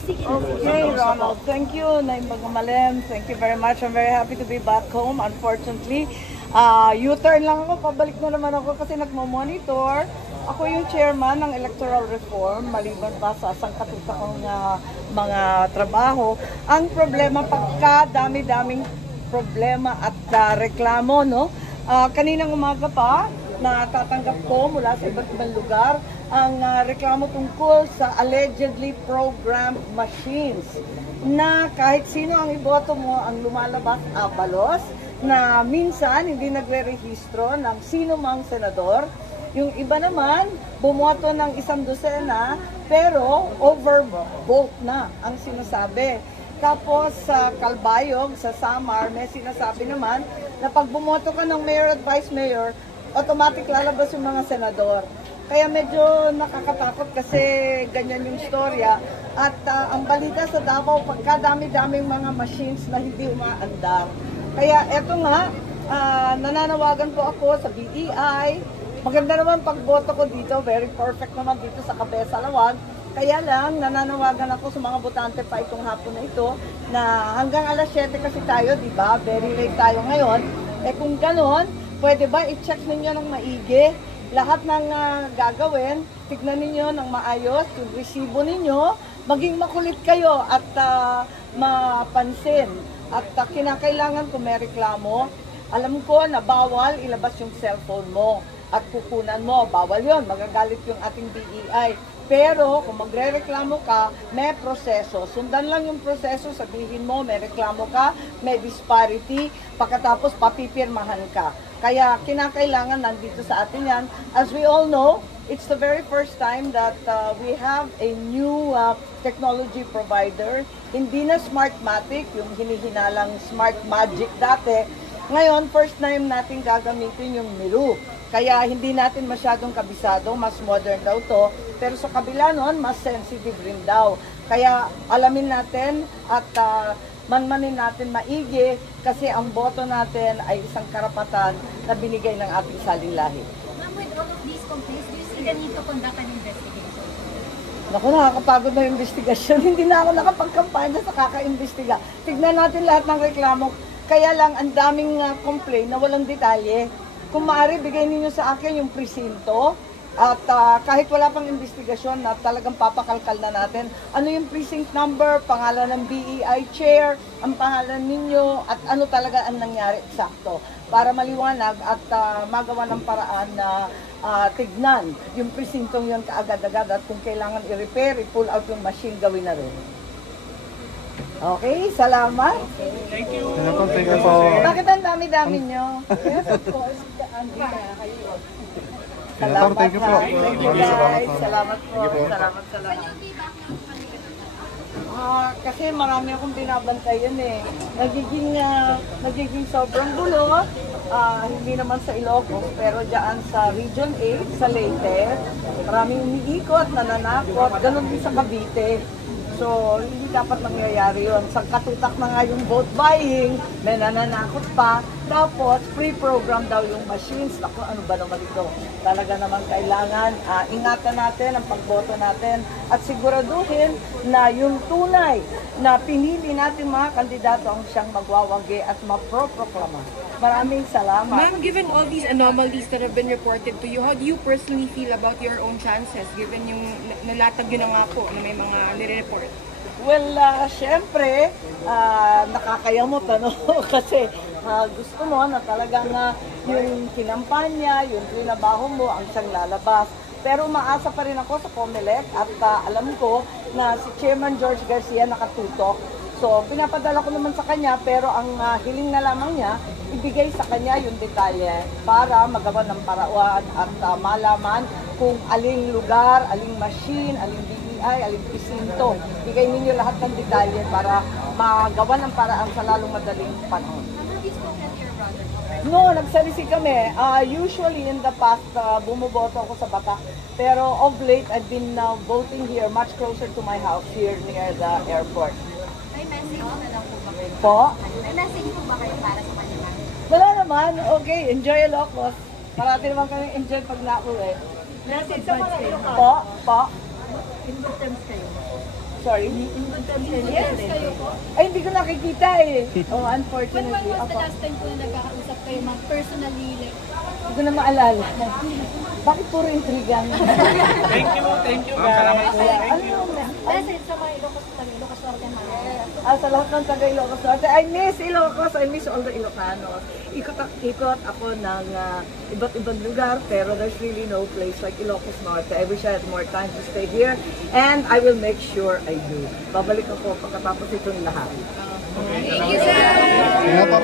Okay, Ronald. Thank you, Naim Bagamalim. Thank you very much. I'm very happy to be back home. Unfortunately, U-turn lang ako. Pabalik na naman ako kasi nagmo-monitor. Ako yung chairman ng electoral reform, maliban pa sa sangkatutak kong mga trabaho. Ang problema, pagka dami-daming problema at reklamo, no? Kaninang umaga pa, natatanggap ko mula sa iba't ibang lugar ang reklamo tungkol sa allegedly programmed machines na kahit sino ang iboto mo ang lumalabas abalos na minsan hindi nagre-rehistro ng sino mang senador. Yung iba naman bumoto ng 100 pero overvote na ang sinasabi. Tapos sa Calbayog, sa Samar, may sinasabi naman na pag bumoto ka ng mayor at vice mayor, automatic lalabas yung mga senador. Kaya medyo nakakatakot kasi ganyan yung storya. At ang balita sa Davao, pagkadami-daming mga machines na hindi umaandar. Kaya eto nga, nananawagan po ako sa BEI. Maganda naman pagboto ko dito, very perfect naman dito sa Cabeza, Lawag. Kaya lang, nananawagan ako sa mga botante pa itong hapon na ito na hanggang alas 7 kasi tayo, di ba? Very late tayo ngayon. Eh kung ganon, pwede ba i-check ninyo ng maigi lahat ng gagawin, tignan ninyo ng maayos, yung resibo ninyo, maging makulit kayo at mapansin. At kinakailangan kung may reklamo, alam ko na bawal ilabas yung cellphone mo at kukunan mo, bawal yon, magagalit yung ating BEI. Pero kung magre-reklamo ka, may proseso. Sundan lang yung proseso, sabihin mo, may reklamo ka, may disparity, pagkatapos papipirmahan ka. Kaya kinakailangan nandito sa atin yan. As we all know, it's the very first time that we have a new technology provider. Hindi na Smartmatic, yung hinihinalang Smart Magic dati. Ngayon, first time natin gagamitin yung Miru. Kaya hindi natin masyadong kabisado, mas modern daw to. Pero sa kabila nun, mas sensitive rin daw. Kaya alamin natin at manmanin natin maigi kasi ang boto natin ay isang karapatan na binigay ng ating saling-lahi. Ma'am, with all of these complaints, do you see the need to conduct an investigation? Naku, nakakapagod na yung investigasyon. Hindi na ako nakapagkampanya sa kaka-investiga. Tignan natin lahat ng reklamo. Kaya lang, ang daming complaint na walang detalye. Kung maaari, bigay ninyo sa akin yung presinto. At kahit wala pang investigasyon na talagang papakalkal na natin, ano yung precinct number, pangalan ng BEI chair, ang pangalan ninyo, at ano talaga ang nangyari eksakto. Para maliwanag at magawa ng paraan na tignan yung presintong yun kaagad-agad at kung kailangan i-repair, i-pull out yung machine, gawin na rin. Okay, salamat. Thank you. Thank you po. Bakit ang dami-dami nyo? Yes, of course. Salamat, Thank you po. Thank you guys. Salamat po. Salamat. Kasi marami akong binabantayan eh. Nagiging sobrang gulo. Hindi naman sa Ilocos, pero dyan sa Region 8, sa Leyte, maraming umiikot, nananakot, ganun din sa Cavite. So, hindi dapat mangyayari yun. Sa katutak na nga yung vote buying, may nananakot pa. Tapos, pre-program daw yung machines. Naku, ano ba naman ito? Talaga naman kailangan ingatan natin ang pagboto natin at siguraduhin na yung tunay na pinili natin mga kandidato ang siyang magwawagi at maproproklama. Maraming salamat. Ma'am, given all these anomalies that have been reported to you, how do you personally feel about your own chances given yung nalatag yun na nga po na may mga nire-report? Well, syempre, nakakayamot ano kasi gusto mo na talagang yung kinampanya, yung trinabaho mo ang siyang lalabas. Pero umaasa pa rin ako sa COMELEC at alam ko na si Chairman George Garcia nakatutok. So, pinapadala ko naman sa kanya pero ang hiling na lamang niya, ibigay sa kanya yung detalye para magawa ng paraan at malaman kung aling lugar, aling machine, aling BEI, aling presinto. Bigay ninyo lahat ng detalye para magawa ng paraan sa lalong madaling panahon. No, nagsalisi kami. Usually in the past, bumuboto ako sa Batak. Pero of late, I've been voting here much closer to my house here near the airport. May message na lang po ba kayo? Po? May message po ba kayo para sa kanila? Wala naman. Okay, enjoy Ilocos. Parati naman kami enjoy pag nauwi. Message sa mga Ilocos. Po? In good terms kayo? Sorry? Yes, kayo po. Ay, hindi ko nakikita eh. Oh, When unfortunately. was the Ako, last time po na nagkakausap kayo, mga personally, like, hindi ko na maalala. Bakit puro intriga? Thank you, guys. kasi sa mga Ilocos Norte, mga Sa lahat ng taga Ilocos Norte, I miss Ilocos, I miss all the Ilocanos. Ikot ako ng iba't ibang lugar, pero there's really no place like Ilocos Norte. I wish I had more time to stay here, and I will make sure I do. Babalik ako pagkatapos itong lahat. Thank you, sir! Ingat po.